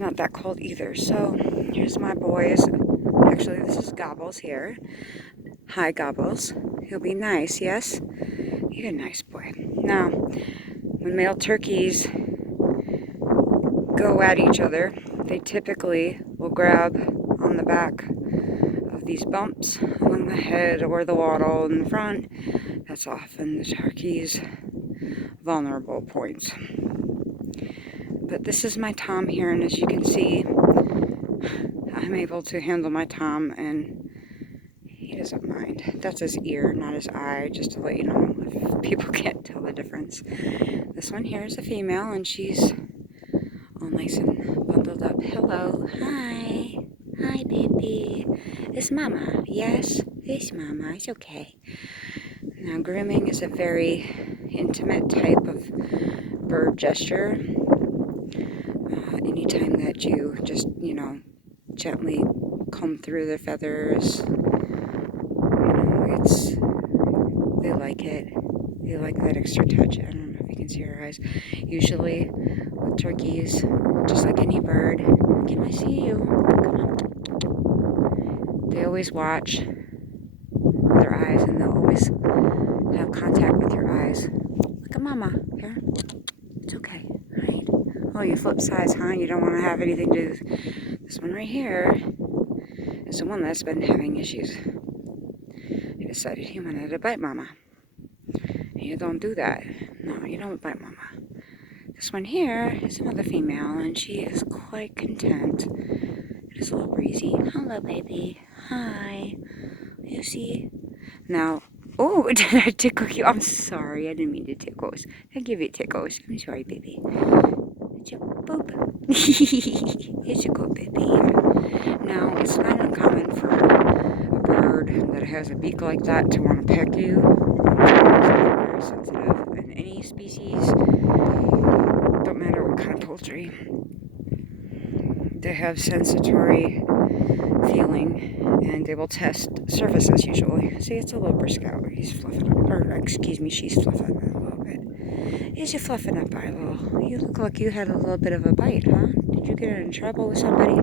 Not that cold either. So here's my boys. Actually, this is Gobbles here. Hi, Gobbles. He'll be nice, yes? You're a nice boy. Now, when male turkeys go at each other, they typically will grab on the back of these bumps along the head or the wattle in the front. That's often the turkey's vulnerable points. But this is my tom here, and as you can see, I'm able to handle my tom, and he doesn't mind. That's his ear, not his eye, just to let you know if people can't tell the difference. This one here is a female, and she's all nice and bundled up. Hello. Hi. Hi, baby. It's Mama. Yes, it's Mama. It's okay. Now, grooming is a very intimate type of bird gesture. Anytime that you just, gently comb through their feathers, they like it. They like that extra touch. I don't know if you can see her eyes. Usually with turkeys, just like any bird, can I see you? Come on. They always watch with their eyes, and they'll always have contact with your eyes. Look at Mama. Here. It's okay, right? Oh, you flip sides, huh? You don't want to have anything to do with this one right here. Is the one that's been having issues. He decided he wanted to bite Mama. You don't do that. No, you don't bite Mama. This one here is another female, and she is quite content. It is a little breezy. Hello, baby. Hi. You see? Now, oh, did I tickle you? I'm sorry. I didn't mean to tickle. I give you tickles. I'm sorry, baby. It's your boop. It's a good baby. Now, it's not uncommon for a bird that has a beak like that to want to peck you. Very sensitive in any species. Don't matter what kind of poultry. They have sensory feeling, and they will test surfaces usually. See, it's a Loper Scout. He's fluffing up, or excuse me, she's fluffing up a little bit. Is you fluffing up by a little? You look like you had a little bit of a bite, huh? Did you get in trouble with somebody?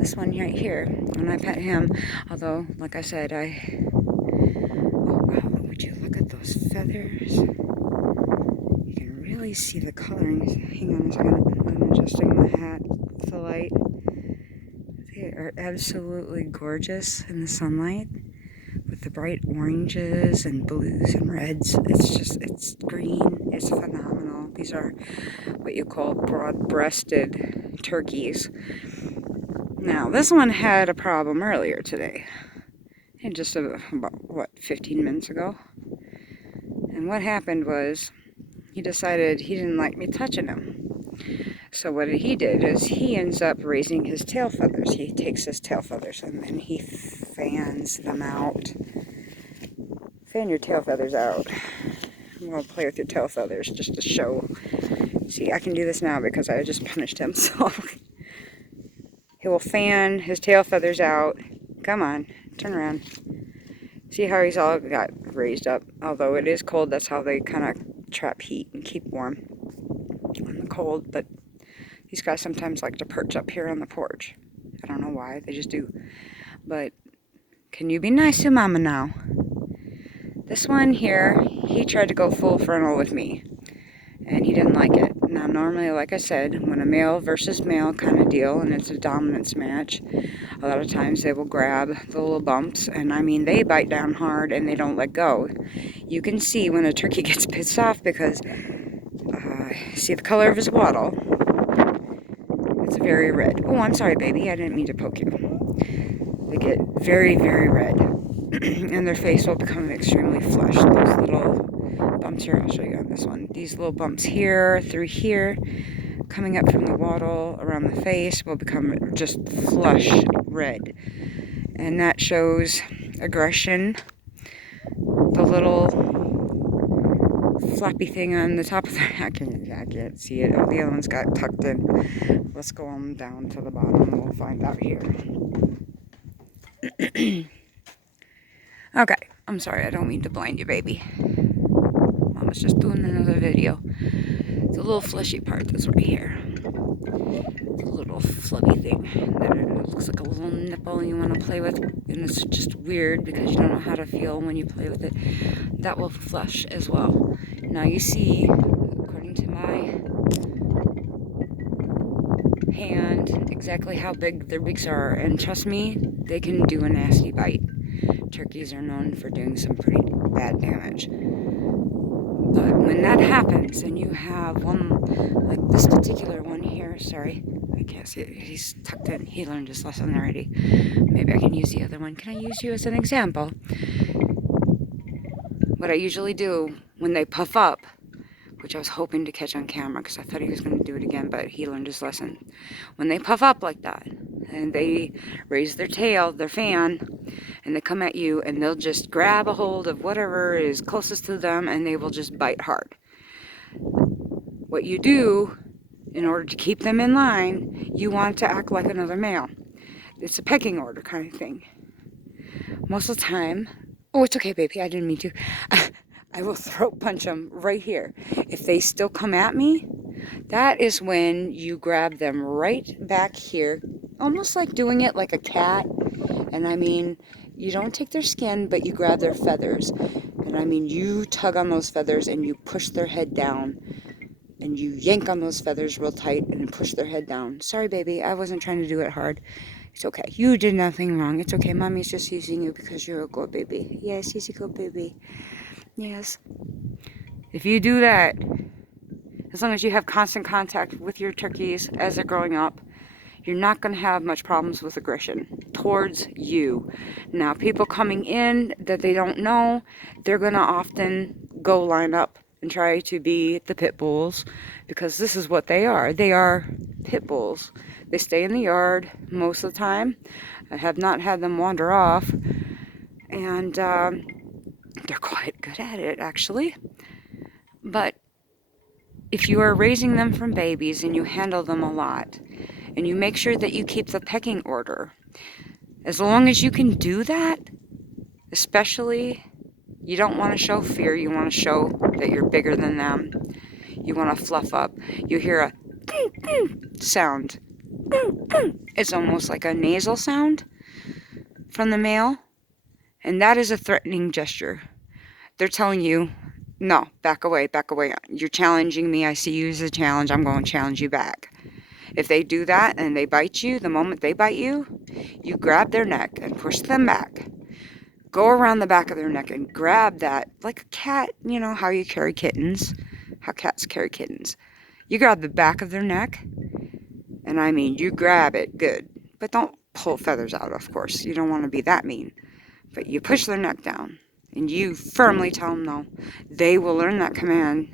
This one right here, when I pet him, although, like I said, oh wow, would you look at those feathers? You can really see the coloring. Hang on a second, I'm adjusting my hat with the light. They are absolutely gorgeous in the sunlight with the bright oranges and blues and reds. It's green. It's phenomenal. These are what you call broad-breasted turkeys. Now, this one had a problem earlier today. And just about, 15 minutes ago. And what happened was he decided he didn't like me touching him. So what he did is he ends up raising his tail feathers. He takes his tail feathers and then he fans them out. Fan your tail feathers out. I'm going to play with your tail feathers just to show. See, I can do this now because I just punished him. So he will fan his tail feathers out. Come on, turn around. See how he's all got raised up. Although it is cold, that's how they kind of trap heat and keep warm in the cold. But these guys sometimes like to perch up here on the porch. I don't know why, they just do. But can you be nice to Mama now? This one here, he tried to go full frontal with me, and he didn't like it. Now, normally, like I said, when a male versus male kind of deal, and it's a dominance match, a lot of times they will grab the little bumps, and I mean, they bite down hard and they don't let go. You can see when a turkey gets pissed off because, see the color of his wattle? It's very red. Oh, I'm sorry, baby. I didn't mean to poke you. They get very, very red. And their face will become extremely flushed. Those little bumps here, I'll show you on this one. These little bumps here, through here, coming up from the wattle around the face will become just flush red. And that shows aggression. The little flappy thing on the top of the I can't see it. Oh, the other one's got tucked in. Let's go on down to the bottom and we'll find out here. Okay, I'm sorry, I don't mean to blind you, baby. Mama's just doing another video. The little fleshy part that's right here. The little flubby thing that it looks like a little nipple you want to play with, and it's just weird because you don't know how to feel when you play with it. That will flush as well. Now you see, according to my hand, exactly how big their beaks are, and trust me, they can do a nasty bite. Turkeys are known for doing some pretty bad damage. But when that happens and you have one, like this particular one here, sorry, I can't see it, he's tucked in, he learned his lesson already. Maybe I can use the other one. Can I use you as an example? What I usually do when they puff up, which I was hoping to catch on camera because I thought he was going to do it again, but he learned his lesson. When they puff up like that and they raise their tail, their fan, and they come at you and they'll just grab a hold of whatever is closest to them and they will just bite hard. What you do in order to keep them in line, you want to act like another male. It's a pecking order kind of thing. Most of the time, oh, it's okay, baby, I didn't mean to. I will throat punch them right here. If they still come at me, that is when you grab them right back here, almost like doing it like a cat. And I mean, you don't take their skin, but you grab their feathers. And I mean, you tug on those feathers and you push their head down. And you yank on those feathers real tight and push their head down. Sorry, baby, I wasn't trying to do it hard. It's okay. You did nothing wrong. It's okay. Mommy's just using you because you're a good baby. Yes, he's a good baby. Yes. If you do that, as long as you have constant contact with your turkeys as they're growing up, you're not going to have much problems with aggression towards you. Now, people coming in that they don't know, they're going to often go line up and try to be the pit bulls because this is what they are. They are pit bulls. They stay in the yard most of the time. I have not had them wander off, and they're quite good at it, actually. But if you are raising them from babies and you handle them a lot, and you make sure that you keep the pecking order, as long as you can do that, especially, you don't want to show fear, you want to show that you're bigger than them. You want to fluff up. You hear a sound. It's almost like a nasal sound from the male, and that is a threatening gesture. They're telling you, no, back away, back away. You're challenging me. I see you as a challenge. I'm going to challenge you back. If they do that and they bite you, the moment they bite you, you grab their neck and push them back. Go around the back of their neck and grab that, like a cat, you know how you carry kittens, how cats carry kittens. You grab the back of their neck, and I mean, you grab it good. But don't pull feathers out, of course. You don't want to be that mean. But you push their neck down, and you firmly tell them no. They will learn that command.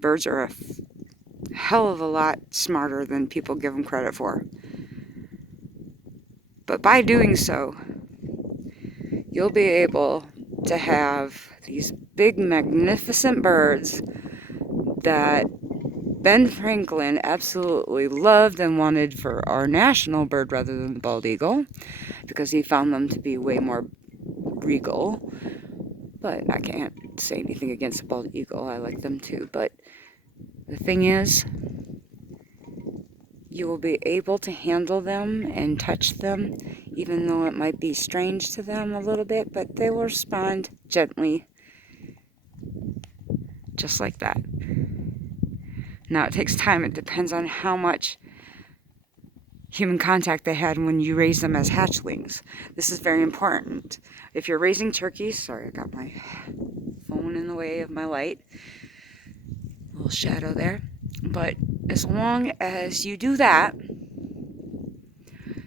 Birds are a hell of a lot smarter than people give them credit for. But by doing so, you'll be able to have these big, magnificent birds that Ben Franklin absolutely loved and wanted for our national bird rather than the bald eagle, because he found them to be way more regal. But I can't say anything against the bald eagle. I like them too. But the thing is, you will be able to handle them and touch them, even though it might be strange to them a little bit, but they will respond gently, just like that. Now, it takes time. It depends on how much human contact they had when you raise them as hatchlings. This is very important. If you're raising turkeys, sorry, I got my phone in the way of my light, a little shadow there, but as long as you do that,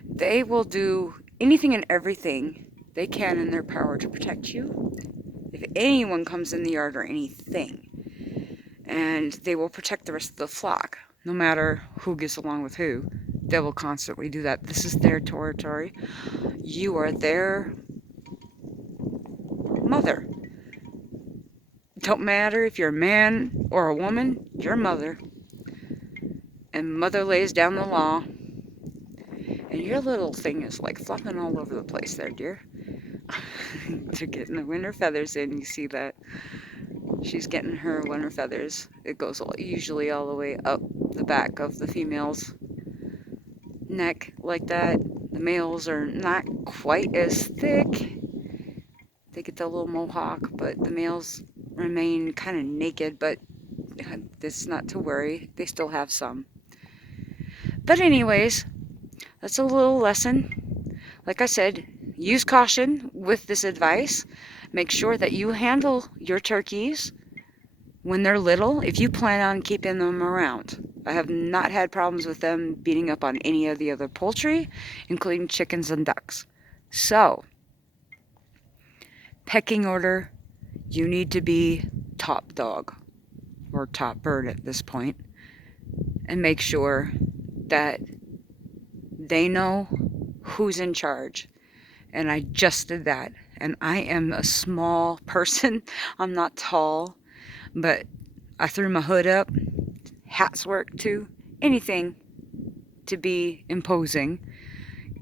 they will do anything and everything they can in their power to protect you if anyone comes in the yard or anything. And they will protect the rest of the flock, no matter who gets along with who. They will constantly do that. This is their territory. You are their mother. Don't matter if you're a man or a woman, you're mother. And mother lays down the law. And your little thing is like flopping all over the place there, dear. They're getting the winter feathers in. You see that? She's getting her winter feathers. It goes usually all the way up the back of the females. neck like that. The males are not quite as thick. They get the little mohawk, but the males remain kind of naked, but it's not to worry. They still have some. But anyways, that's a little lesson. Like I said, use caution with this advice. Make sure that you handle your turkeys when they're little if you plan on keeping them around. I have not had problems with them beating up on any of the other poultry, including chickens and ducks. So, pecking order, you need to be top dog or top bird at this point, and make sure that they know who's in charge. And I just did that. And I am a small person. I'm not tall, but I threw my hood up. Hats work too. Anything to be imposing.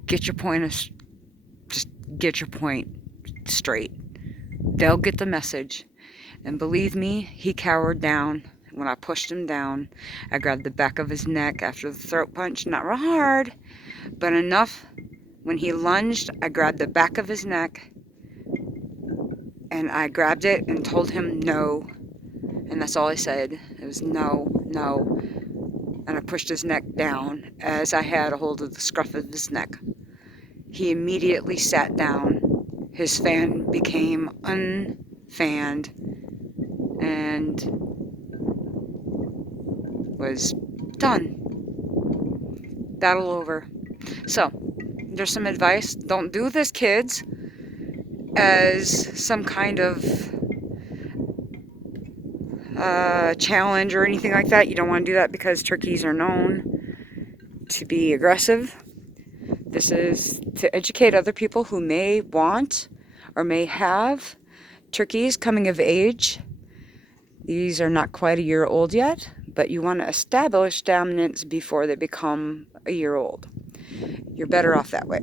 Get your point just get your point straight. They'll get the message. And believe me, he cowered down. When I pushed him down, I grabbed the back of his neck after the throat punch. Not real hard, but enough. When he lunged, I grabbed the back of his neck, and I grabbed it and told him no. And that's all I said. It was no, no. And I pushed his neck down as I had a hold of the scruff of his neck. He immediately sat down. His fan became unfanned and was done. Battle over. So, there's some advice. Don't do this, kids, as some kind of challenge or anything like that. You don't want to do that because turkeys are known to be aggressive. This is to educate other people who may want or may have turkeys coming of age. These are not quite a year old yet, but you want to establish dominance before they become a year old. You're better off that way.